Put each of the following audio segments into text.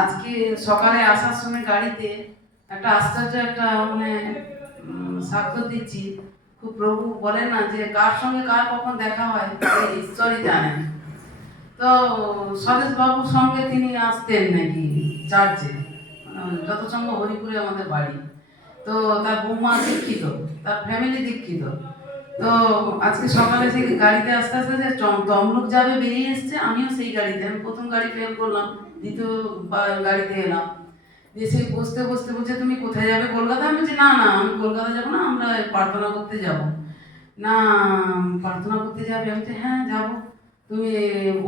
আজকে সকালে আসার সময় গাড়িতে একটা আশ্চর্য একটা মানে সাক্ষ্য দিচ্ছি। খুব প্রভু বলেন না যে কার সঙ্গে কার কখন দেখা হয় ঈশ্বরই জানেন। তো বাবুর সঙ্গে তিনি আসতেন নাকি চার্চে? মানে যত সঙ্গে হরিপুরে আমাদের বাড়ি। তো তার বৌমা দীক্ষিত, তার ফ্যামিলি দীক্ষিত। তো আজকে সকালে সেই গাড়িতে আস্তে আস্তে যে তমলুক যাবে বেরিয়ে এসছে, আমিও সেই গাড়িতে, আমি প্রথম গাড়ি ফেল করলাম। দ্বিতীয় গাড়িতে এলাম। দিয়ে সেই বসতে বসতে বলছে, তুমি কোথায় যাবে কলকাতা? আমি বলছি, না না, আমি কলকাতা যাব না, আমরা প্রার্থনা করতে যাব। না, প্রার্থনা করতে যাবে? আমি বলছি হ্যাঁ যাব। তুমি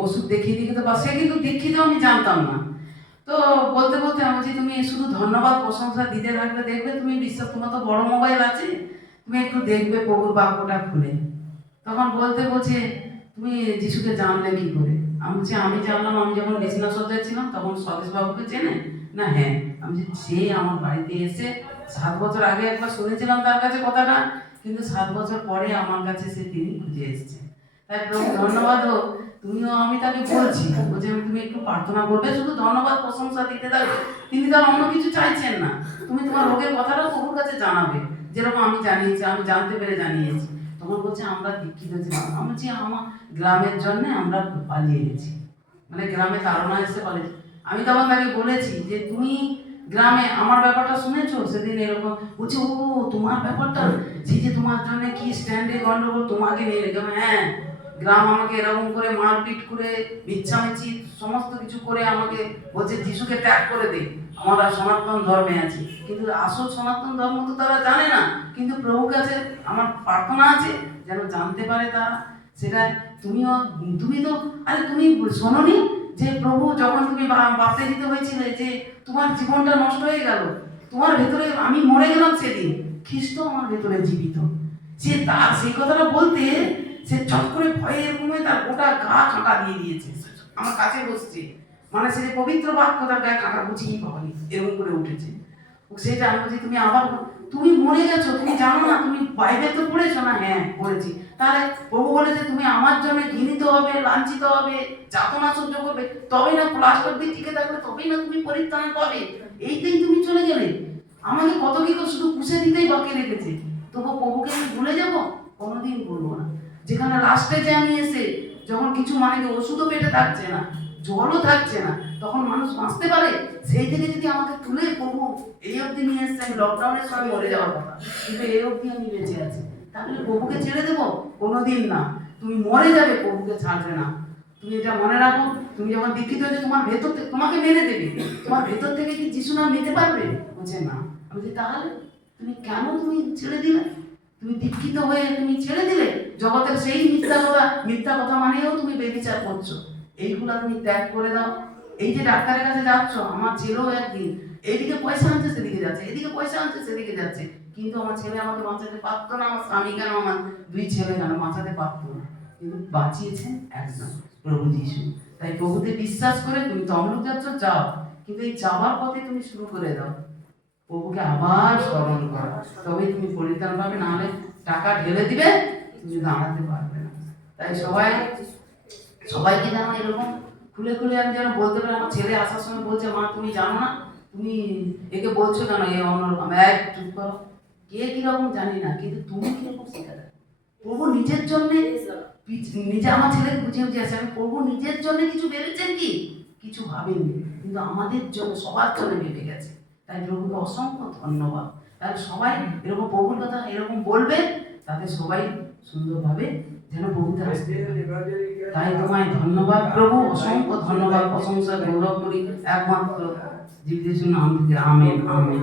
ওষুধ দেখিয়ে দিকে তো? সে কিন্তু দীক্ষিত আমি জানতাম না। তো বলতে বলতে আমি বলছি, তুমি শুধু ধন্যবাদ, প্রশংসা দিতে থাকবে, দেখবে তুমি বিশ্বাস, তোমার তো বড় মোবাইল আছে, তুমি একটু দেখবে প্রভুর বাক্যটা খুলে। তখন বলতে, বলছে, তুমি যিশুকে জানলে কি করে? আমি বলছি আমি জানলাম আমি যখন বিছনা সজ্জায় ছিলাম তখন স্বদেশ বাবুকে চেনে? না হ্যাঁ। আমি যে সে আমার বাড়িতে এসে সাত বছর আগে একবার শুনেছিলাম তার কাছে কথাটা কিন্তু সাত বছর পরে আমার কাছে সে তিনি খুঁজে এসছে। তাই ধন্যবাদ হোক তুমিও আমি তাকে বলছি। বলছি আমি তুমি একটু প্রার্থনা করবে শুধু ধন্যবাদ প্রশংসা দিতে থাকবে তিনি তার অন্য কিছু চাইছেন না। তুমি তোমার রোগের কথাটা প্রভুর কাছে জানাবে। যেরকম আমি জানিয়েছি আমি জানতে পেরে জানিয়েছি। তখন বলছে, আমরা দীক্ষিত ছিলাম আমি বলছি আমার গ্রামের জন্য আমরা পালিয়ে গেছি। মানে গ্রামে তারা এসে পালিয়ে আমি তখন তাকে বলেছি যে, তুমি গ্রামে আমার ব্যাপারটা শুনেছো? সেদিন এরকম বলছে, ও, তোমার ব্যাপারটা, সেই যে তোমার জন্য কি স্ট্যান্ডে গন্ডগোল তোমাকে নিয়ে রেখে হ্যাঁ গ্রাম আমাকে এরকম করে মারপিট করে মিচ্ছামিছি সমস্ত কিছু করে আমাকে বলছে, যিশুকে ত্যাগ করে দে, আমরা সনাতন ধর্মে আছি। কিন্তু আসল সনাতন ধর্ম তো তারা জানে না। কিন্তু প্রভুর কাছে আমার প্রার্থনা আছে যেন জানতে পারে তারা। সেটা তুমিও, তুমি তো, আরে তুমি শোনোনি যে প্রভু যখন তুমি বাপতে দিতে হয়েছিলে যে তোমার জীবনটা নষ্ট হয়ে গেল, তোমার ভেতরে আমি মরে গেলাম সেদিন খ্রিস্ট আমার ভেতরে জীবিত। সে তার সেই কথাটা বলতে সে চট করে ভয়ে হয়ে তার গোটা গা কাঁটা দিয়ে দিয়েছে। আমার কাছে বসছে। মানে সে পবিত্র বাক্য তার গায়ে কাঁটা বুঝিয়েই পাওয়ানি, এরকম করে উঠেছে। সেটা আমি বলছি তুমি আবার তুমি মরে গেছো, তুমি জানো না, তুমি বাইবেল তো পড়েছো না? হ্যাঁ পড়েছি। তাহলে প্রভু বলেছে তুমি আমার জন্য ঘৃণিত হবে, লাঞ্ছিত হবে, যাতনা সহ্য করবে তবে না প্লাস্টার দিয়ে টিকে থাকবে, তবেই না তুমি পরিত্রাণ পাবে। এইটাই তুমি চলে গেলে। আমাকে কত কি শুধু পুষে দিতেই বাকি রেখেছে। তবু প্রভুকে আমি ভুলে যাব? কোনোদিন ভুলবো না। যেখানে লাস্টে এসে যখন কিছু মানে ওষুধও পেটে থাকছে না, জলও থাকছে না, তখন মানুষ বাঁচতে পারে? সেই থেকে যদি আমাকে তুলে প্রভু এই অবধি নিয়ে এসছে আমি লকডাউনের সময় মরে যাওয়ার কথা। কিন্তু এই অবধি আমি বেঁচে আছি। তাহলে প্রভুকে ছেড়ে দেবো? কোনোদিন না। তুমি মরে যাবে, প্রভুকে ছাড়বে না। তুমি এটা মনে রাখো। তুমি যখন দীক্ষিত হয়েছে, তোমার ভেতর থেকে, তোমাকে মেনে দেবে। তোমার ভেতর থেকে কি যিশু নাম নিতে পারবে? বলছে, না। আমি তাহলে তুমি কেন তুমি ছেড়ে দিলে? তুমি দীক্ষিত হয়ে তুমি ছেড়ে দিলে জগতের সেই মিথ্যা কথা মিথ্যা কথা মানেও তুমি বেবিচার করছ। এইগুলা তুমি ত্যাগ করে দাও। এই যে ডাক্তারের কাছে যাচ্ছ, আমার ছেলেও একদিন। এইদিকে পয়সা আনছে, সেদিকে যাচ্ছে। এদিকে পয়সা আনছে, সেদিকে যাচ্ছে। কিন্তু আমার ছেলে আমাকে বাঁচাতে পারতো না, আমার স্বামী কেন, আমার দুই ছেলে কেন, বাঁচাতে পারতো না। কিন্তু বাঁচিয়েছেন একজন, প্রভু যিশু। তাই প্রভুতে বিশ্বাস করে তুমি তমলুক যাচ্ছ, যাও। কিন্তু এই যাওয়ার পথে তুমি শুরু করে দাও। প্রভুকে আবার স্মরণ করো। তবেই তুমি পরিত্রাণ পাবে, নাহলে টাকা ঢেলে দিবে, তুমি দাঁড়াতে পারবে না। তাই সবাই, সবাইকে যেন এরকম খুলে খুলে আমি যেন বলতে পারি, আমার ছেলে আসার সময় বলছে, মা, তুমি জানো না, তুমি একে বলছো কেন? এ অন্যরকম এক চুপ করো। কে কীরকম জানি না, কিন্তু তুমি কীরকম শেখাতে প্রভু নিজের জন্যে নিজে, আমার ছেলেকে বুঝিয়ে বুঝিয়ে আসে আমি প্রভু নিজের জন্য কিছু ভেবেছেন কি? কিছু ভাবেননি কিন্তু আমাদের জন্য, সবার জন্য ভেবে গেছে। তাই প্রভুকে অসংখ্য ধন্যবাদ। তাহলে সবাই এরকম প্রভুর কথা এরকম বলবে তাতে সবাই সুন্দরভাবে যেন প্রভুতে আসতে তাই তোমায় ধন্যবাদ প্রভু। অসংখ্য ধন্যবাদ প্রশংসা গৌরব করি। একমাত্র জীবদের জন্য আমি আমেন আমেন।